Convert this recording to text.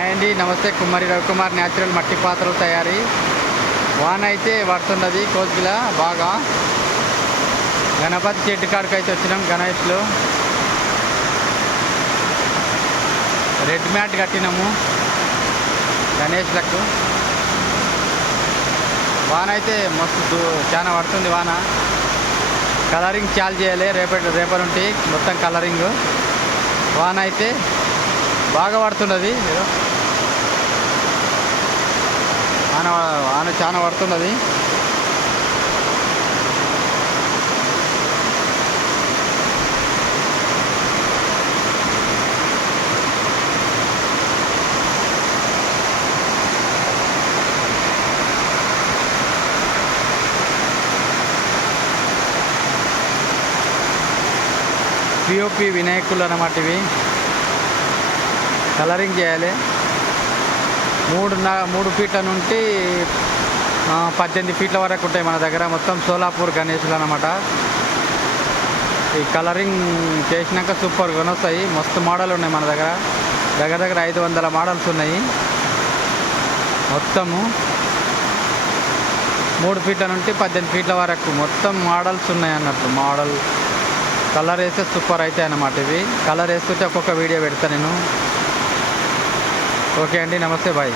Hi అండి, నమస్తే. కుమ్మరి రవికుమార్ న్యాచురల్ మట్టి పాత్రలు తయారీ. వాన అయితే పడుతున్నది కోసిలా బాగా. గణపతి చెట్టు కాడికి అయితే వచ్చినాం. గణేష్లో రెడ్ మ్యాట్ కట్టినాము గణేష్లకు. వాన అయితే మస్తు చాలా పడుతుంది వాన. కలరింగ్ చాలు చేయాలి రేపటి నుండి మొత్తం కలరింగ్. వాన అయితే బాగా పడుతున్నది. వాన చాలా పడుతున్నది. పిఓపి వినాయకులు అన్నమాట ఇవి. కలరింగ్ చేయాలి. 3 ఫీట్ల నుండి 18 ఫీట్ల వరకు ఉంటాయి మన దగ్గర. మొత్తం సోలాపూర్ గణేషులు అన్నమాట. ఈ కలరింగ్ చేసినాక సూపర్ కొనొస్తాయి. మస్తు మోడల్ ఉన్నాయి మన దగ్గర. దగ్గర 500 మోడల్స్ ఉన్నాయి. మొత్తము 3 ఫీట్ల నుండి 18 ఫీట్ల వరకు మొత్తం మోడల్స్ ఉన్నాయి అన్నట్టు. మోడల్ కలర్ వేస్తే సూపర్ అవుతాయి అన్నమాట ఇవి. కలర్ వేస్తుంటే ఒక్కొక్క వీడియో పెడతా నేను. ఓకే అండి, నమస్తే, బాయ్.